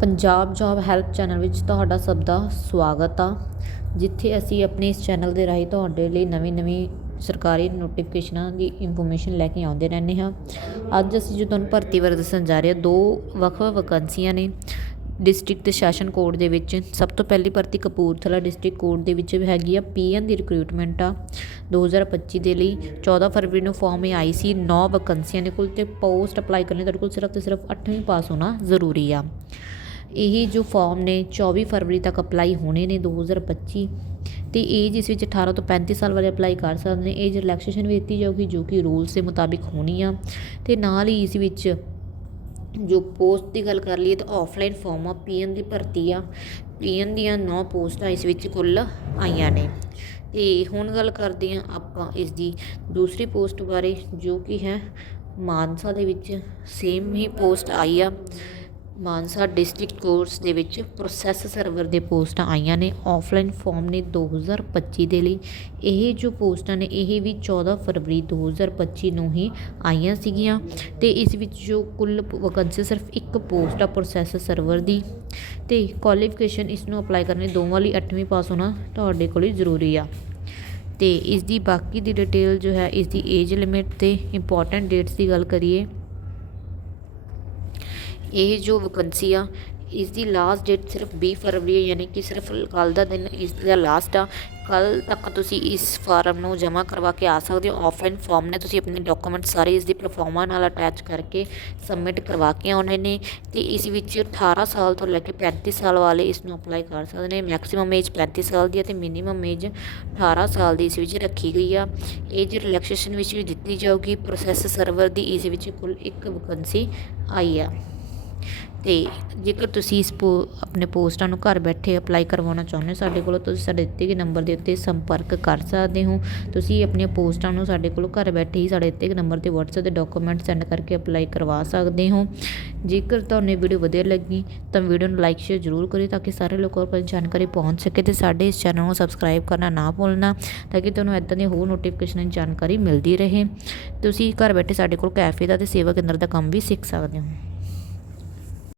Punjab job help channel ਵਿੱਚ ਤੁਹਾਡਾ ਸਭ ਦਾ ਸਵਾਗਤ ਆ। ਜਿੱਥੇ ਅਸੀਂ ਆਪਣੇ ਇਸ ਚੈਨਲ ਦੇ ਰਾਹੀਂ ਤੁਹਾਡੇ ਲਈ ਨਵੀਂ ਨਵੀਂ ਸਰਕਾਰੀ ਨੋਟੀਫਿਕੇਸ਼ਨਾਂ ਦੀ ਇਨਫੋਰਮੇਸ਼ਨ ਲੈ ਕੇ ਆਉਂਦੇ ਰਹਿੰਦੇ ਹਾਂ। ਅੱਜ ਅਸੀਂ ਜੋ ਤੁਹਾਨੂੰ ਭਰਤੀ ਬਾਰੇ ਦੱਸਣ ਜਾ ਰਹੇ ਹਾਂ, ਦੋ ਵੱਖ ਵੱਖ ਵੈਕੈਂਸੀਆਂ ਨੇ। ਡਿਸਟ੍ਰਿਕਟ ਸੈਸ਼ਨ ਕੋਡ ਦੇ ਵਿੱਚ ਸਭ ਤੋਂ ਪਹਿਲੀ ਭਰਤੀ ਕਪੂਰਥਲਾ ਡਿਸਟ੍ਰਿਕਟ ਕੋਡ ਦੇ ਵਿੱਚ ਹੈਗੀ ਆ, ਪੀਐਨ ਦੀ ਰਿਕਰੂਟਮੈਂਟ ਆ। 2025 ਦੇ ਲਈ 14 ਫਰਵਰੀ ਨੂੰ ਫਾਰਮ ਇਹ ਆਈ ਸੀ 9 ਵੈਕੈਂਸੀਆਂ ਦੇ ਕੋਲ ਤੇ ਪੋਸਟ ਅਪਲਾਈ ਕਰਨੀ ਤੁਹਾਡੇ ਕੋਲ ਸਿਰਫ ਤੇ ਸਿਰਫ 8ਵੀਂ ਪਾਸ ਹੋਣਾ ਜ਼ਰੂਰੀ ਆ। ਇਹ ਜੋ ਫਾਰਮ ਨੇ 24 ਫਰਵਰੀ ਤੱਕ ਅਪਲਾਈ ਹੋਣੇ ਨੇ 2025 ਤੇ ਏਜ ਇਸ ਵਿੱਚ 18 ਤੋਂ 35 ਸਾਲ ਵਾਲੇ ਅਪਲਾਈ ਕਰ ਸਕਦੇ ਨੇ ਏਜ ਰਿਲੈਕਸੇਸ਼ਨ ਵੀ ਦਿੱਤੀ ਜਾਊਗੀ ਜੋ ਕਿ ਰੂਲਸ ਦੇ ਮੁਤਾਬਿਕ ਹੋਣੀ ਆ। ਤੇ ਨਾਲ ਹੀ ਇਸ ਵਿੱਚ ਜੋ ਪੋਸਟ ਦੀ ਗੱਲ ਕਰ ਲਈਏ ਤਾਂ ਆਫਲਾਈਨ ਫਾਰਮ ਆ, ਪੀਐਨ ਦੀ ਭਰਤੀ ਆ। ਪੀਐਨ ਦੀਆਂ ਨੌ ਪੋਸਟਾਂ ਇਸ ਵਿੱਚ ਕੁੱਲ ਆਈਆਂ ਨੇ। ਤੇ ਹੁਣ ਗੱਲ ਕਰਦੇ ਹਾਂ ਆਪਾਂ ਇਸ ਦੀ ਦੂਸਰੀ ਪੋਸਟ ਬਾਰੇ, ਜੋ ਕਿ ਹੈ ਮਾਨਸਾ ਦੇ ਵਿੱਚ ਸੇਮ ਹੀ ਪੋਸਟ ਆਈ ਆ। ਮਾਨਸਾ ਡਿਸਟ੍ਰਿਕਟ ਕੋਰਸ ਦੇ ਵਿੱਚ ਪ੍ਰੋਸੈਸ ਸਰਵਰ ਦੇ ਪੋਸਟਾਂ ਆਈਆਂ ਨੇ। ਆਫਲਾਈਨ ਫਾਰਮ ਨੇ 2025 ਦੇ ਲਈ। ਇਹ ਜੋ ਪੋਸਟਾਂ ਨੇ, ਇਹ ਵੀ 14 ਫਰਵਰੀ 2025 ਨੂੰ ਹੀ ਆਈਆਂ ਸੀਗੀਆਂ। ਤੇ ਇਸ ਵਿੱਚ ਜੋ ਕੁੱਲ ਵੈਕੈਂਸੀ ਸਿਰਫ ਇੱਕ ਪੋਸਟ ਆ ਪ੍ਰੋਸੈਸ ਸਰਵਰ ਦੀ। ਤੇ ਕੁਆਲੀਫਿਕੇਸ਼ਨ ਇਸ ਨੂੰ ਅਪਲਾਈ ਕਰਨੇ ਦੋਵਾਂ ਲਈ 8ਵੀਂ ਪਾਸ ਹੋਣਾ ਤੁਹਾਡੇ ਕੋਲ ਜ਼ਰੂਰੀ ਆ। ਤੇ ਇਸ ਦੀ ਬਾਕੀ ਦੀ ਡਿਟੇਲ ਜੋ ਹੈ, ਇਸ ਦੀ ਏਜ ਲਿਮਿਟ ਤੇ ਇੰਪੋਰਟੈਂਟ ਡੇਟਸ ਦੀ ਗੱਲ ਕਰੀਏ। ਇਹ ਜੋ ਵੈਕੈਂਸੀ ਆ ਇਸ ਦੀ ਲਾਸਟ ਡੇਟ ਸਿਰਫ 20 ਫਰਵਰੀ ਹੈ, ਯਾਨੀ ਕਿ ਸਿਰਫ ਕੱਲ ਦਾ ਦਿਨ ਇਸ ਦਾ ਲਾਸਟ ਆ। ਕੱਲ ਤੱਕ ਤੁਸੀਂ ਇਸ ਫਾਰਮ ਨੂੰ ਜਮ੍ਹਾਂ ਕਰਵਾ ਕੇ ਆ ਸਕਦੇ ਹੋ। ਆਫਲਾਈਨ ਫਾਰਮ ਨੇ ਤੁਸੀਂ ਆਪਣੇ ਡਾਕੂਮੈਂਟ ਸਾਰੇ ਇਸ ਦੀ ਪਰਫਾਰਮਾ ਨਾਲ ਅਟੈਚ ਕਰਕੇ ਸਬਮਿਟ ਕਰਵਾ ਕੇ ਆਉਣੇ ਨੇ ਤੇ ਇਸ ਵਿੱਚ 18 ਸਾਲ ਤੋਂ ਲੈ ਕੇ 35 ਸਾਲ ਵਾਲੇ ਇਸ ਨੂੰ ਅਪਲਾਈ ਕਰ ਸਕਦੇ ਨੇ। ਮੈਕਸਿਮਮ ਏਜ 35 ਸਾਲ ਦੀ ਹੈ ਤੇ ਮਿਨੀਮਮ ਏਜ 18 ਸਾਲ ਦੀ ਇਸ ਵਿੱਚ ਰੱਖੀ ਗਈ ਆ। ਏਜ ਰਿਲੈਕਸੇਸ਼ਨ ਵਿੱਚ ਵੀ ਦਿੱਤੀ ਜਾਊਗੀ ਪ੍ਰੋਸੈਸ ਸਰਵਰ ਦੀ, ਇਸ ਵਿੱਚ ਕੁੱਲ ਇੱਕ ਵੈਕੈਂਸੀ ਆਈ ਆ। ਅਤੇ ਜੇਕਰ ਤੁਸੀਂ ਇਸ ਪੋ, ਆਪਣੇ ਪੋਸਟਾਂ ਨੂੰ ਘਰ ਬੈਠੇ ਅਪਲਾਈ ਕਰਵਾਉਣਾ ਚਾਹੁੰਦੇ ਹੋ, ਸਾਡੇ ਕੋਲੋਂ ਤੁਸੀਂ ਸਾਡੇ ਦਿੱਤੇ ਗਏ ਨੰਬਰ ਦੇ ਉੱਤੇ ਸੰਪਰਕ ਕਰ ਸਕਦੇ ਹੋ। ਤੁਸੀਂ ਆਪਣੀਆਂ ਪੋਸਟਾਂ ਨੂੰ ਸਾਡੇ ਕੋਲੋਂ ਘਰ ਬੈਠੇ ਹੀ ਸਾਡੇ ਦਿੱਤੇ ਗਏ ਨੰਬਰ ਤੇ ਵਟਸਐਪ ਤੇ ਡਾਕੂਮੈਂਟ ਸੈਂਡ ਕਰਕੇ ਅਪਲਾਈ ਕਰਵਾ ਸਕਦੇ ਹੋ। ਜੇਕਰ ਤੁਹਾਨੂੰ ਵੀਡੀਓ ਵਧੀਆ ਲੱਗੀ, ਤਾਂ ਵੀਡੀਓ ਨੂੰ ਲਾਈਕ ਸ਼ੇਅਰ ਜ਼ਰੂਰ ਕਰਿਓ ਤਾਂ ਕਿ ਸਾਰੇ ਲੋਕਾਂ ਕੋਲ ਜਾਣਕਾਰੀ ਪਹੁੰਚ ਸਕੇ ਅਤੇ ਸਾਡੇ ਇਸ ਚੈਨਲ ਨੂੰ ਸਬਸਕ੍ਰਾਈਬ ਕਰਨਾ ਨਾ ਭੁੱਲਣਾ ਤਾਂ ਕਿ ਤੁਹਾਨੂੰ ਇਦਾਂ ਦੀਆਂ ਹੋਰ ਨੋਟੀਫਿਕੇਸ਼ਨ ਦੀ ਜਾਣਕਾਰੀ ਮਿਲਦੀ ਰਹੇ। ਤੁਸੀਂ ਘਰ ਬੈਠੇ ਸਾਡੇ ਕੋਲ ਕੈਫੇ ਦਾ ਅਤੇ ਸੇਵਾ ਕੇਂਦਰ ਦਾ ਕੰਮ ਵੀ ਸਿੱਖ ਸਕਦੇ ਹੋ।